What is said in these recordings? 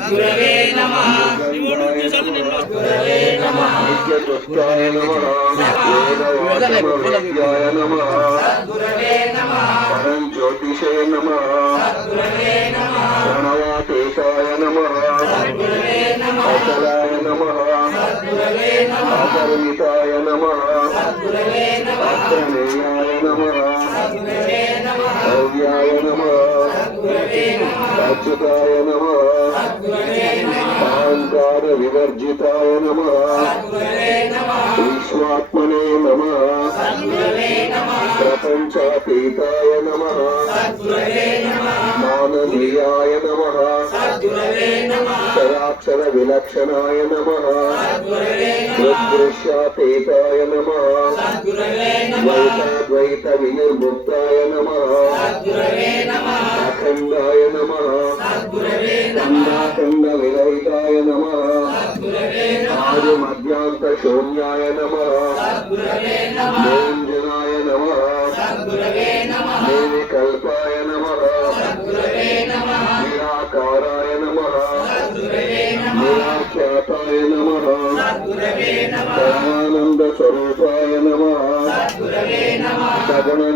సద్గురవే నమ నిత్యతృష్టాయ నమ వేదవాచమవేద్యాయ నమ పరం జ్యోతిషే నమ ప్రణవాతేశాయ నమ అచలాయ నమ అపరిమితాయ నమ అప్రమేయాయ నమ భవ్యాయ నమ అచ్యుతాయ నమ. అహంకార వివర్జితాయ నమ. విశ్వాత్మనే నమ. ప్రపంచాతీతాయ నమ. మాననీయాయ నమ. చరాక్షర విలక్షణాయ నమ. దృశ్యాతీతాయ నమ. ద్వైతాద్వైత వినిర్ముక్తాయ నమ. అఖండాయ నమ. ఖండాఖండ విరహితాయ నమ. ఆది మధ్యాంత శూన్యాయ నమ. నిరంజనాయ నమ.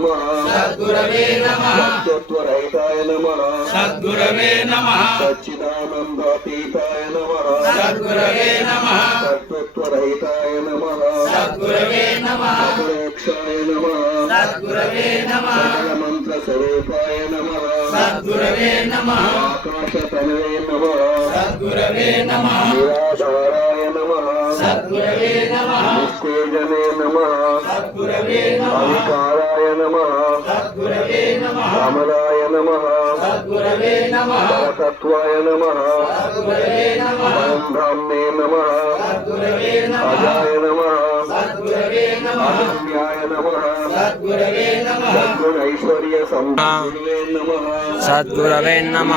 నమ. శ్రీకృష్ణాయ నమ. సత్వరహితాయ నమ. సద్గురవే నమ. సచ్చిదానందాతీతాయ నమ. సద్గురవే నమ. సత్వరహితాయ నమ. సద్గురవే నమ. అపరోక్షాయ నమ. సద్గురవే నమ. మంత్ర స్వరూపాయ నమ. సద్గురవే నమ. ఆకాశతనవే నమ. సద్గురవే నమ. నిరాధారాయ నమ. సద్గురవే నమ. నిస్తేజనే నమ. సద్గురవే నమ. అవికారాయ నమ సద్గురవే నమ అమలాయ నమ సద్గురవే నమ పరతత్వాయ నమ సద్గురవే నమ పరంధామ్నే నమ సద్గురవే నమ అజాయ నమ సద్గురవే నమ అగమ్యాయ నమ సద్గురవే నమ సద్గుణైశ్వర్య సంపూర్ణే నమ సద్గురవే నమ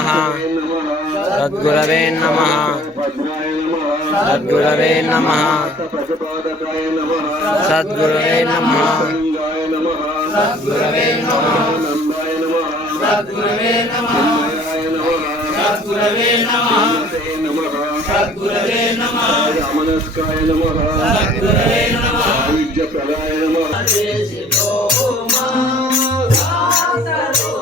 సద్గురవే నమ పద్మాయ నమ సద్గురవే నమ సద్గురవే నమ. సద్గురవే నమ. సంగాయ నమ సద్గురవే సద్గురవే నమ. నమ సద్గురవే నమ. శ్రీమతే నమ సద్గురవే నమ. రామనస్కాయ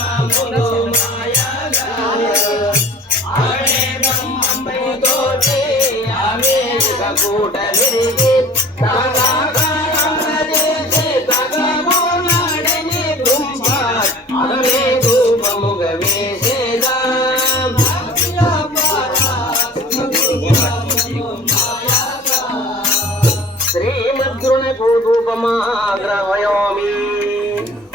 విద్య ప్రదాయ నమ చందనాగరు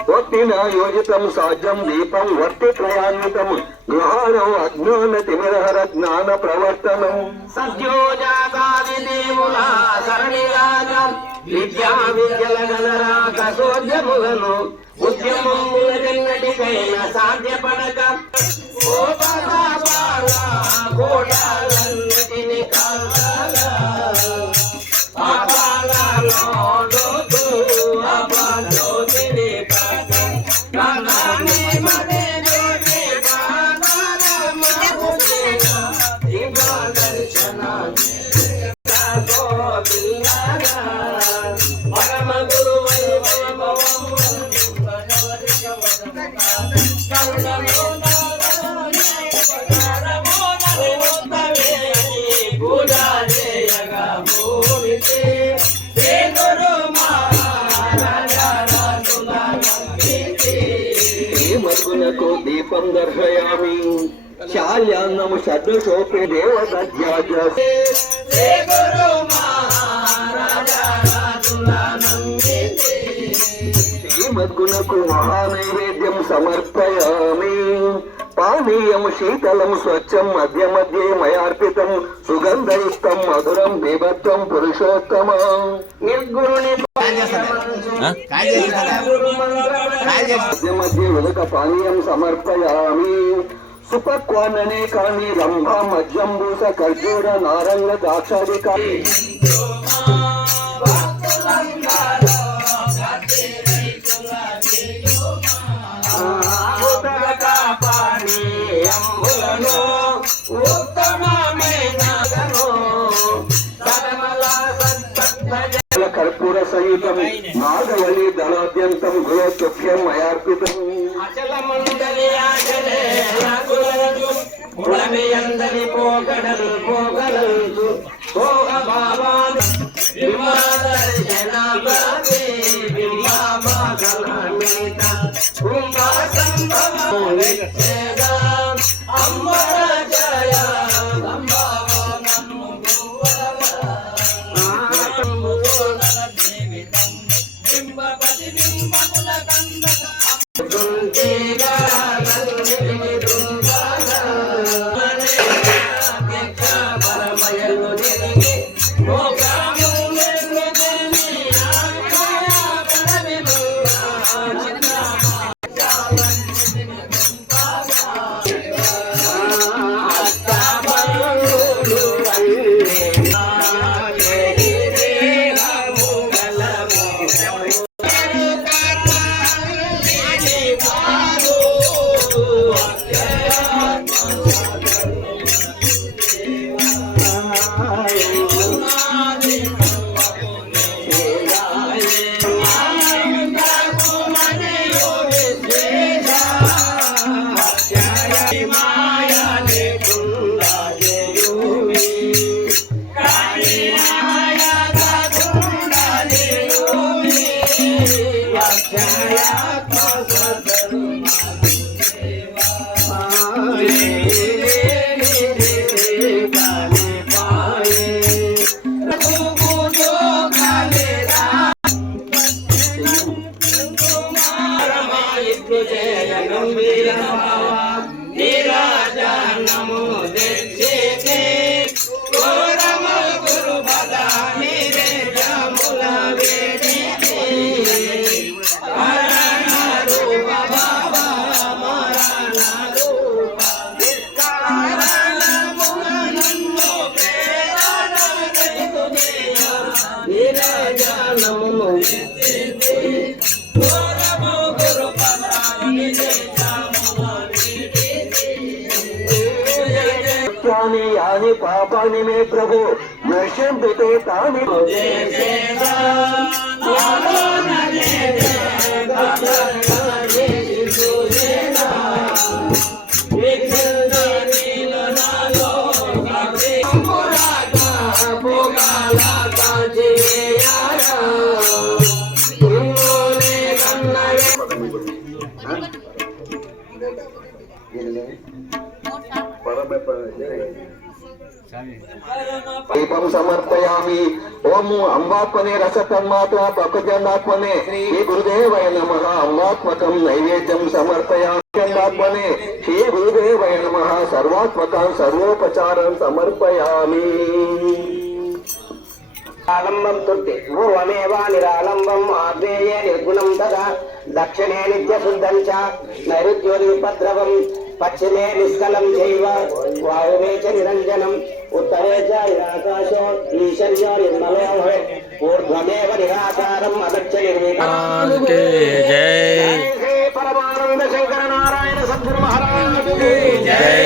కర్పూర యోజితం సాధ్యం దీపం వర్తి ప్రయాణితం గ్రహాణం అజ్ఞాన తిమిరహర జ్ఞాన ప్రవర్తనం. సరణిరాజ. విద్యా విద్యల ఉద్యమముల సాధ్యపడక. కోటాలన్నిటిని ధూపం దర్శయామి శాల్యాన్నం షడ్శోపే దేవదధ్యాజ శ్రీ గురు మహారాజా శ్రీమద్గుణకు మహానైవేద్యం సమర్పయామి. పానీయం శీతలం స్వచ్ఛం మధ్య మధ్యే మయార్పితం సుగంధయుక్తం మధురం బీభత్వం పురుషోత్తమ. నిర్గురుని మధ్య మధ్య ఉదక పానీయం సమర్పయామి. సుపక్వాననే కాని రంభ మధ్యంబూస ఖర్జూర నారంగ ద్రాక్షాదికా పానీయంబులను కర్పూర సహితం నాగవలి దళాద్యంతం గుణోత్తుభ్యం మయార్పితం. అచల మండలి ఆచలే ఆకులరజు मन प्रभु वर्षम देते ताम जय जय దీపం సమర్పయామి. ఓము అంబాత్మనే రసతన్మాత్ర పక్కజన్మాత్మనే శ్రీ గురుదేవయ నమ అంబాత్మకం నైవేద్యం సమర్పయామి. జన్మాత్మనే శ్రీ గురుదేవయ నమ సర్వాత్మకం సర్వోపచారం సమర్పయామి. ఆలంబం తుర్తి పూర్వమేవ నిరాలంబం ఆగ్నేయే నిర్గుణం తదా. దక్షిణే నిత్యశుద్ధం చ నైరుత్యోదిపద్రవం పశ్చిమే నిష్కలం చైవ వాయుమే చ నిరంజనం ఉత్తరే చ నిరాకాశో ఈశర్యో నిర్మలో భవేత్ ఊర్ధ్వమేవ నిరాకారం అదక్ష జై. పరమానంద శంకర నారాయణ సద్గురు మహారాజ్. జై.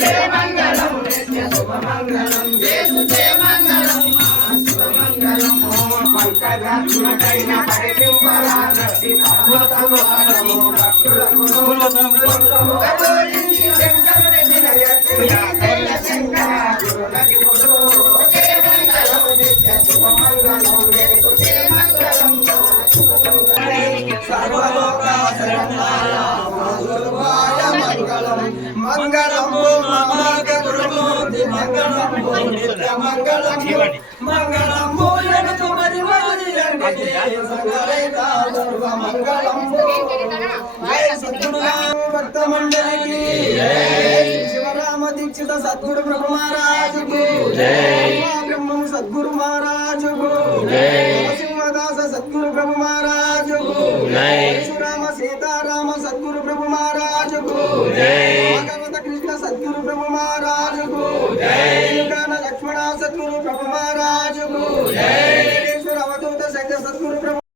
జయ మంగళం జయ శుభ మంగళం జయ జయ మంగళం. పంకజాత్మకైన పరిపింపరాగతి పరమతమానము భక్తులకు ముఖబోధించి శంకరుని వినయతి జయ శంకర గురులకి గురు జయ మంగళం నిత్య శుభ మంగళం జయ జయ మంగళం మంగళం మమాగ గురుమూర్తి మంగళం నిత్య మంగళం మంగళం సర్వ మంగళం జయ సద్గురు భక్త మండలికి శివరామ దీక్షిత సద్గురు ప్రభు మహారాజుకు. బ్రహ్మం సద్గురు మహారాజుకు. సింహదాస సద్గురు ప్రభు మహారాజుకు. పరశురామ సీతారామ సద్గురు ప్రభు మహారాజుకు. భాగవత కృష్ణ సద్గురు ప్రభు మహారాజుకు లక్ష్మణ సద్గురు ప్రభు మహారాజుకు అవధూత శంకర సద్గురు ప్రభు